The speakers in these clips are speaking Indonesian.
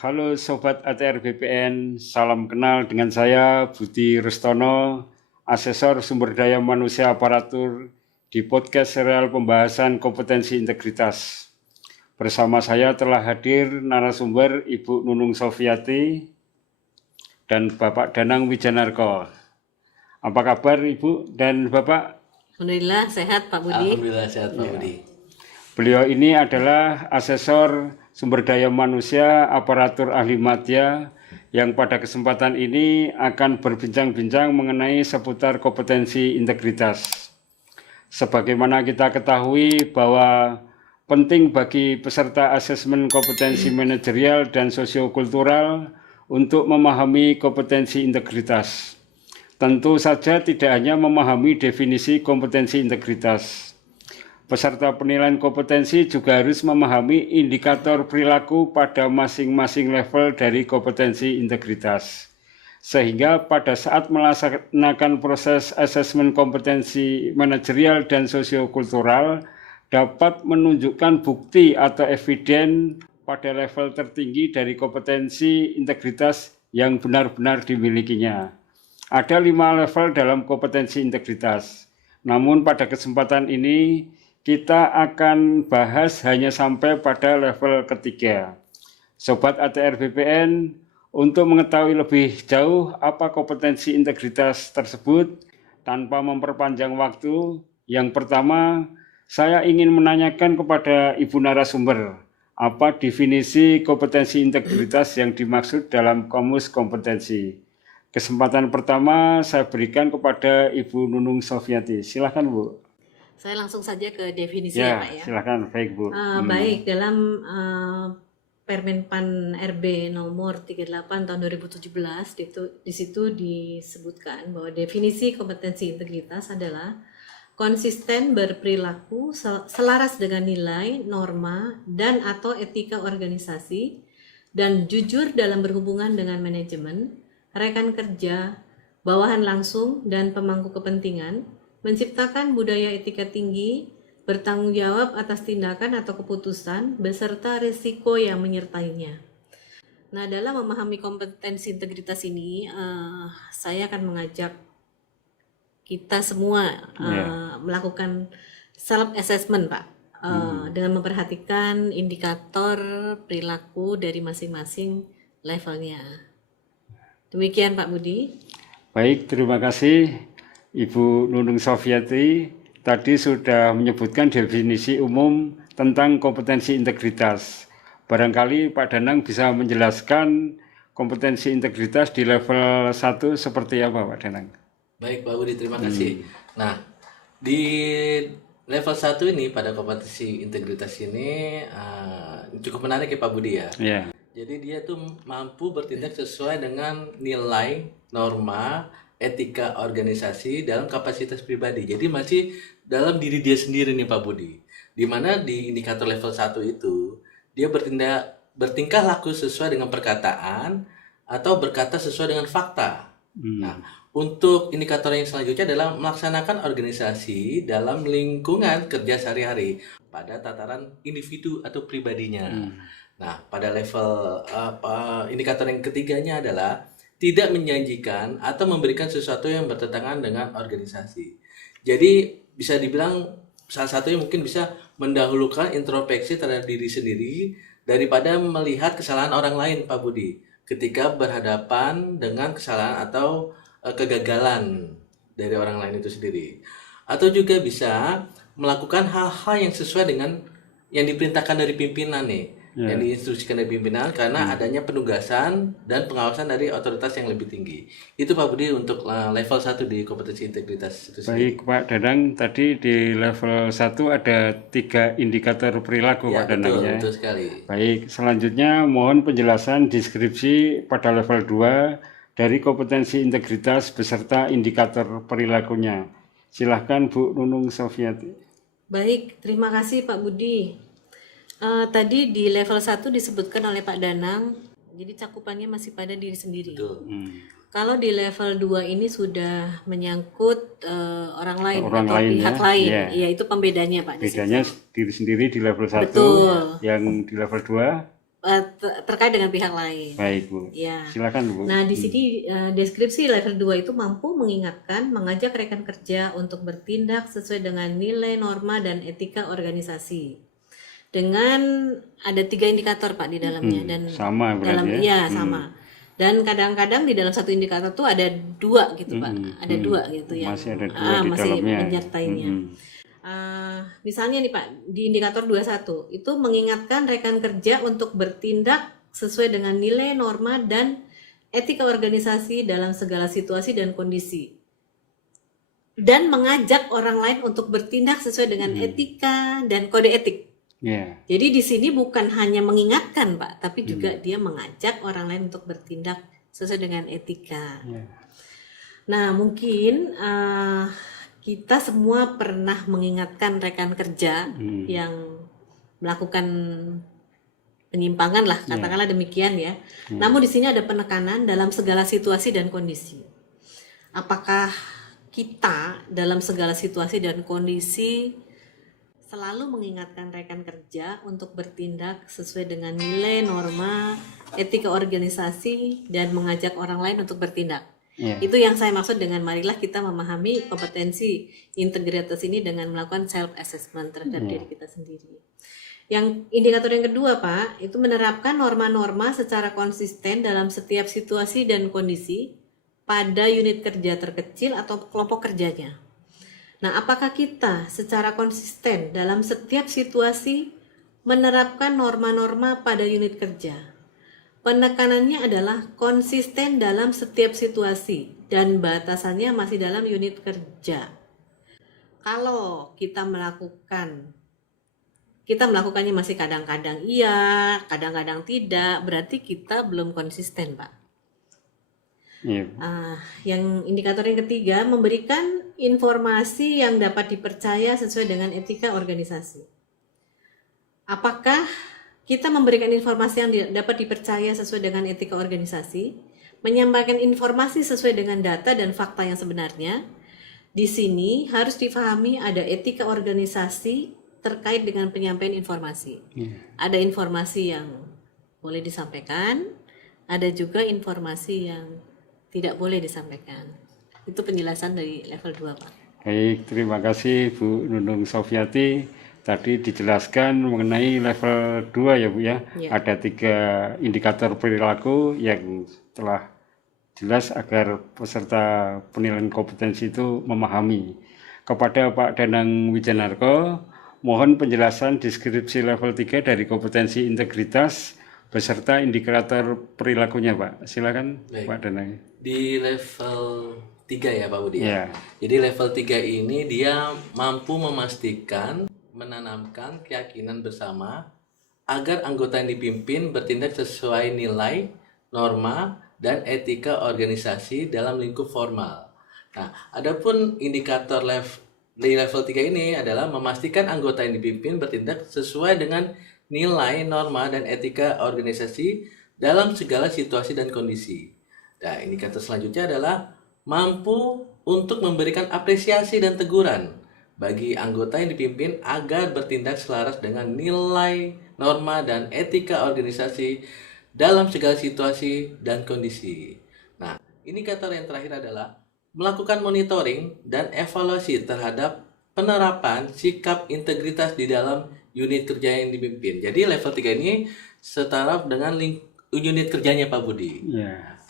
Halo Sobat ATR BPN, salam kenal dengan saya Budi Rustono, Asesor Sumber Daya Manusia Aparatur di podcast serial pembahasan kompetensi integritas. Bersama saya telah hadir narasumber Ibu Nunung Sofiati dan Bapak Danang Wijanarko. Apa kabar Ibu dan Bapak? Alhamdulillah sehat Pak Budi. Alhamdulillah sehat Pak Budi. Beliau ini adalah asesor sumber daya manusia aparatur ahli madya yang pada kesempatan ini akan berbincang-bincang mengenai seputar kompetensi integritas. Sebagaimana kita ketahui bahwa penting bagi peserta asesmen kompetensi manajerial dan sosiokultural untuk memahami kompetensi integritas. Tentu saja tidak hanya memahami definisi kompetensi integritas. Peserta penilaian kompetensi juga harus memahami indikator perilaku pada masing-masing level dari kompetensi integritas. Sehingga pada saat melaksanakan proses asesmen kompetensi manajerial dan sosiokultural dapat menunjukkan bukti atau eviden pada level tertinggi dari kompetensi integritas yang benar-benar dimilikinya. Ada 5 level dalam kompetensi integritas. Namun pada kesempatan ini kita akan bahas hanya sampai pada level ketiga. Sobat ATR BPN, untuk mengetahui lebih jauh apa kompetensi integritas tersebut, tanpa memperpanjang waktu, yang pertama, saya ingin menanyakan kepada Ibu narasumber, apa definisi kompetensi integritas yang dimaksud dalam kamus kompetensi. Kesempatan pertama saya berikan kepada Ibu Nunung Sofiati. Silakan Bu. Saya langsung saja ke definisinya Pak ya. Silakan, baik Bu. Baik, dalam Permenpan RB nomor 38 tahun 2017 di situ disebutkan bahwa definisi kompetensi integritas adalah konsisten berperilaku selaras dengan nilai, norma, dan atau etika organisasi dan jujur dalam berhubungan dengan manajemen, rekan kerja, bawahan langsung, dan pemangku kepentingan, menciptakan budaya etika tinggi, bertanggung jawab atas tindakan atau keputusan, beserta risiko yang menyertainya. Nah, dalam memahami kompetensi integritas ini, saya akan mengajak kita semua melakukan self-assessment, Pak, dengan memperhatikan indikator perilaku dari masing-masing levelnya. Demikian Pak Budi. Baik, terima kasih. Ibu Nunung Sofiati tadi sudah menyebutkan definisi umum tentang kompetensi integritas. Barangkali Pak Danang bisa menjelaskan kompetensi integritas di level 1 seperti apa Pak Danang? Baik Pak Budi, terima kasih. Nah, di level 1 ini pada kompetensi integritas ini cukup menarik ya Pak Budi ya. Yeah. Jadi dia tuh mampu bertindak sesuai dengan nilai, norma, etika organisasi dalam kapasitas pribadi. Jadi masih dalam diri dia sendiri nih Pak Budi. Di mana di indikator level 1 itu dia bertingkah laku sesuai dengan perkataan atau berkata sesuai dengan fakta. Nah, untuk indikator yang selanjutnya adalah melaksanakan organisasi dalam lingkungan kerja sehari-hari pada tataran individu atau pribadinya. Nah, pada level indikator yang ketiganya adalah tidak menjanjikan atau memberikan sesuatu yang bertentangan dengan organisasi. Jadi bisa dibilang salah satunya mungkin bisa mendahulukan introspeksi terhadap diri sendiri daripada melihat kesalahan orang lain Pak Budi ketika berhadapan dengan kesalahan atau kegagalan dari orang lain itu sendiri. Atau juga bisa melakukan hal-hal yang sesuai dengan yang diperintahkan dari pimpinan nih. Yang diinstruksikan dari pimpinan karena adanya penugasan dan pengawasan dari otoritas yang lebih tinggi. Itu Pak Budi untuk level 1 di kompetensi integritas itu sendiri. Baik Pak Danang, tadi di level 1 ada 3 indikator perilaku Ya, Pak Danang ya. Betul sekali. Baik, selanjutnya mohon penjelasan deskripsi pada level 2 dari kompetensi integritas beserta indikator perilakunya. Silahkan Bu Nunung Sofiati. Baik, terima kasih Pak Budi. Tadi di level 1 disebutkan oleh Pak Danang, jadi cakupannya masih pada diri sendiri. Betul. Kalau di level 2 ini sudah menyangkut orang lain Orang atau lain pihak ya, lain, iya. ya itu pembedanya Pak. Bedanya diri sendiri di level 1, Betul. yang di level 2 terkait dengan pihak lain. Baik Bu. Ya. Silakan Bu. Nah, di sini deskripsi level 2 itu mampu mengingatkan, mengajak rekan kerja untuk bertindak sesuai dengan nilai, norma, dan etika organisasi. Dengan ada 3 indikator Pak di dalamnya dan sama berarti ya sama. Dan kadang-kadang di dalam satu indikator tuh ada 2 gitu Pak, ada 2 gitu yang masih ada 2 di masih dalamnya. menyertainya. Misalnya nih Pak, di indikator 21 itu mengingatkan rekan kerja untuk bertindak sesuai dengan nilai, norma, dan etika organisasi dalam segala situasi dan kondisi. Dan mengajak orang lain untuk bertindak sesuai dengan etika dan kode etik. Yeah. Jadi di sini bukan hanya mengingatkan Pak, tapi juga dia mengajak orang lain untuk bertindak sesuai dengan etika. Yeah. Nah mungkin kita semua pernah mengingatkan rekan kerja yang melakukan penyimpangan lah, katakanlah demikian ya. Namun di sini ada penekanan dalam segala situasi dan kondisi. Apakah kita dalam segala situasi dan kondisi selalu mengingatkan rekan kerja untuk bertindak sesuai dengan nilai, norma, etika organisasi, dan mengajak orang lain untuk bertindak? Itu yang saya maksud dengan marilah kita memahami kompetensi integritas ini dengan melakukan self assessment terhadap diri kita sendiri. Yang indikator yang kedua Pak, itu menerapkan norma-norma secara konsisten dalam setiap situasi dan kondisi pada unit kerja terkecil atau kelompok kerjanya. Nah, apakah kita secara konsisten dalam setiap situasi menerapkan norma-norma pada unit kerja? Penekanannya adalah konsisten dalam setiap situasi dan batasannya masih dalam unit kerja. Kalau kita melakukannya masih kadang-kadang iya, kadang-kadang tidak, berarti kita belum konsisten, Pak. Yang indikator yang ketiga, memberikan informasi yang dapat dipercaya sesuai dengan etika organisasi. Apakah kita memberikan informasi yang dapat dipercaya sesuai dengan etika organisasi, menyampaikan informasi sesuai dengan data dan fakta yang sebenarnya? Di sini harus difahami ada etika organisasi terkait dengan penyampaian informasi. Ada informasi yang boleh disampaikan, ada juga informasi yang tidak boleh disampaikan. Itu penjelasan dari level 2, Pak. Baik, terima kasih Bu Nunung Sofiati. Tadi dijelaskan mengenai level 2 ya Bu ya. Ada 3 indikator perilaku yang telah jelas agar peserta penilaian kompetensi itu memahami. Kepada Pak Danang Wijanarko, mohon penjelasan deskripsi level 3 dari kompetensi integritas beserta indikator perilakunya Pak. Silakan. Baik. Pak Danang. Di level 3 ya Pak Budi. Jadi level 3 ini dia mampu memastikan, menanamkan keyakinan bersama agar anggota yang dipimpin bertindak sesuai nilai, norma, dan etika organisasi dalam lingkup formal. Nah, adapun indikator di level 3 ini adalah memastikan anggota yang dipimpin bertindak sesuai dengan nilai, norma, dan etika organisasi dalam segala situasi dan kondisi. Nah, indikator selanjutnya adalah mampu untuk memberikan apresiasi dan teguran bagi anggota yang dipimpin agar bertindak selaras dengan nilai, norma, dan etika organisasi dalam segala situasi dan kondisi. Nah, indikator yang terakhir adalah melakukan monitoring dan evaluasi terhadap penerapan sikap integritas di dalam unit kerja yang dipimpin. Jadi level 3 ini setara dengan unit kerjanya Pak Budi.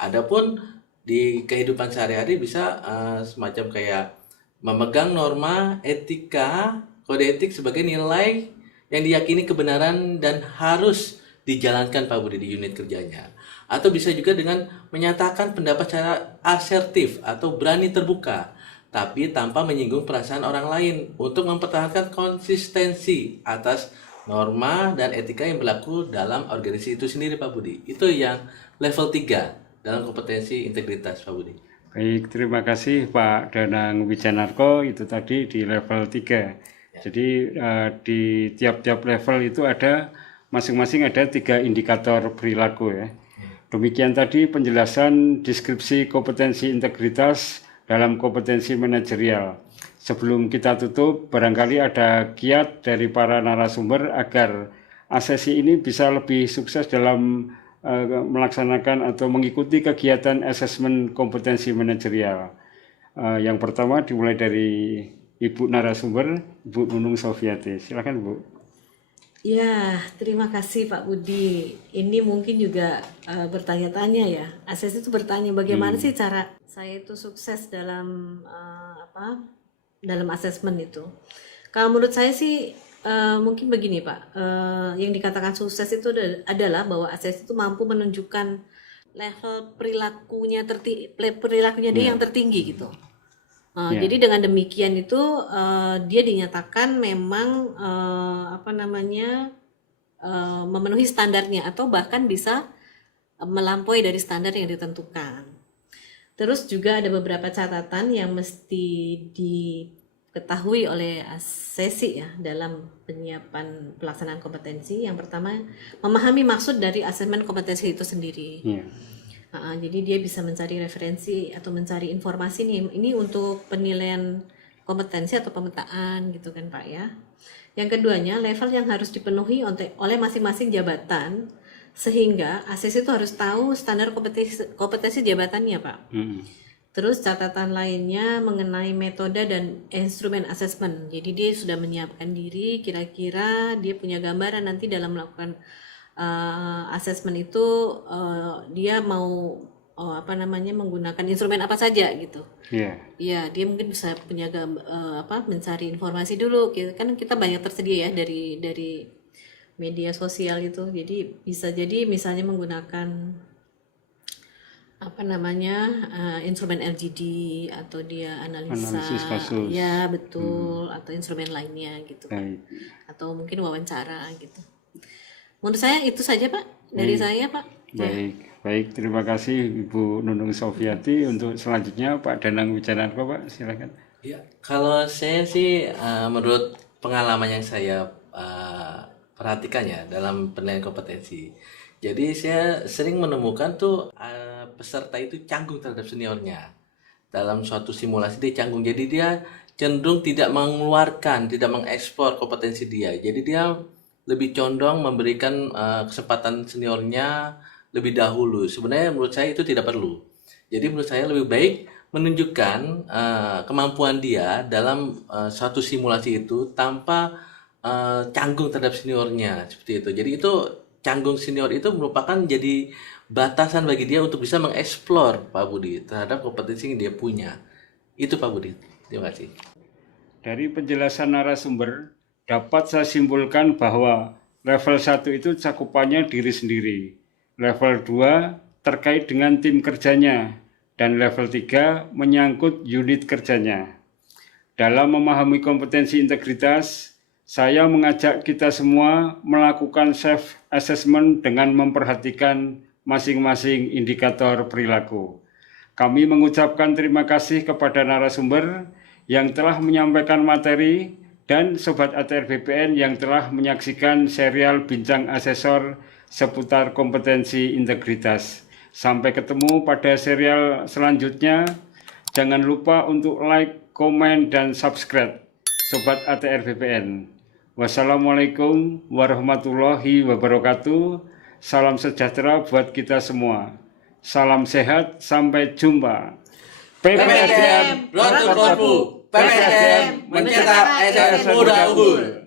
Adapun di kehidupan sehari-hari bisa semacam kayak memegang norma, etika, kode etik sebagai nilai yang diyakini kebenaran dan harus dijalankan Pak Budi di unit kerjanya. Atau bisa juga dengan menyatakan pendapat secara asertif atau berani terbuka, tapi tanpa menyinggung perasaan orang lain untuk mempertahankan konsistensi atas norma dan etika yang berlaku dalam organisasi itu sendiri Pak Budi. Itu yang level 3 dalam kompetensi integritas Pak Budi. Baik, terima kasih Pak Danang Wijanarko. Itu tadi di level 3. Jadi di tiap-tiap level itu ada masing-masing ada 3 indikator perilaku ya. Demikian tadi penjelasan deskripsi kompetensi integritas dalam kompetensi manajerial. Sebelum kita tutup, barangkali ada kiat dari para narasumber agar ASESI ini bisa lebih sukses dalam melaksanakan atau mengikuti kegiatan asesmen kompetensi manajerial. Yang pertama dimulai dari Ibu narasumber, Ibu Nunung Sofiati. Silakan Bu. Ya, terima kasih Pak Budi. Ini mungkin juga bertanya-tanya ya. ASESI itu bertanya bagaimana sih cara saya itu sukses dalam dalam asesmen itu. Kalau menurut saya sih mungkin begini Pak. Yang dikatakan sukses itu adalah bahwa ASESI itu mampu menunjukkan level perilakunya dia yang tertinggi gitu. Jadi dengan demikian itu dia dinyatakan memang memenuhi standarnya atau bahkan bisa melampaui dari standar yang ditentukan. Terus juga ada beberapa catatan yang mesti diketahui oleh ASESI ya dalam penyiapan pelaksanaan kompetensi. Yang pertama, memahami maksud dari asesmen kompetensi itu sendiri. Jadi dia bisa mencari referensi atau mencari informasi nih, ini untuk penilaian kompetensi atau pemetaan gitu kan Pak ya. Yang keduanya, level yang harus dipenuhi oleh masing-masing jabatan, sehingga ASESI itu harus tahu standar kompetensi jabatannya Pak. Terus catatan lainnya mengenai metode dan instrumen asesmen. Jadi dia sudah menyiapkan diri, kira-kira dia punya gambaran nanti dalam melakukan asesmen itu dia mau menggunakan instrumen apa saja gitu. Iya, dia mungkin bisa punya mencari informasi dulu. Kan kita banyak tersedia ya dari media sosial itu. Jadi bisa jadi misalnya menggunakan instrumen LGD atau dia analisis kasus. Ya, betul, atau instrumen lainnya gitu. Atau mungkin wawancara gitu. Menurut saya itu saja Pak dari saya Pak. Baik, terima kasih Ibu Nunung Sofiati. Untuk selanjutnya Pak Danang Wijanarko Pak, silakan. Ya, kalau saya sih menurut pengalaman yang saya perhatikan ya dalam penilaian kompetensi. Jadi saya sering menemukan tuh peserta itu canggung terhadap seniornya. Dalam suatu simulasi dia canggung, jadi dia cenderung tidak mengeluarkan, tidak mengeksplor kompetensi dia. Jadi dia lebih condong memberikan kesempatan seniornya lebih dahulu. Sebenarnya menurut saya itu tidak perlu. Jadi menurut saya lebih baik menunjukkan kemampuan dia dalam suatu simulasi itu tanpa canggung terhadap seniornya seperti itu. Jadi itu canggung senior itu merupakan jadi batasan bagi dia untuk bisa mengeksplor Pak Budi terhadap kompetensi yang dia punya. Itu Pak Budi. Terima kasih. Dari penjelasan narasumber dapat saya simpulkan bahwa level 1 itu cakupannya diri sendiri, level 2 terkait dengan tim kerjanya, dan level 3 menyangkut unit kerjanya. Dalam memahami kompetensi integritas, saya mengajak kita semua melakukan self-assessment dengan memperhatikan masing-masing indikator perilaku. Kami mengucapkan terima kasih kepada narasumber yang telah menyampaikan materi dan Sobat ATR BPN yang telah menyaksikan serial Bincang Asesor seputar kompetensi integritas. Sampai ketemu pada serial selanjutnya. Jangan lupa untuk like, komen, dan subscribe Sobat ATR BPN. Wassalamualaikum warahmatullahi wabarakatuh. Salam sejahtera buat kita semua. Salam sehat, sampai jumpa. PPSDM Road to Korpu. PPSDM mencetak ASN muda unggul.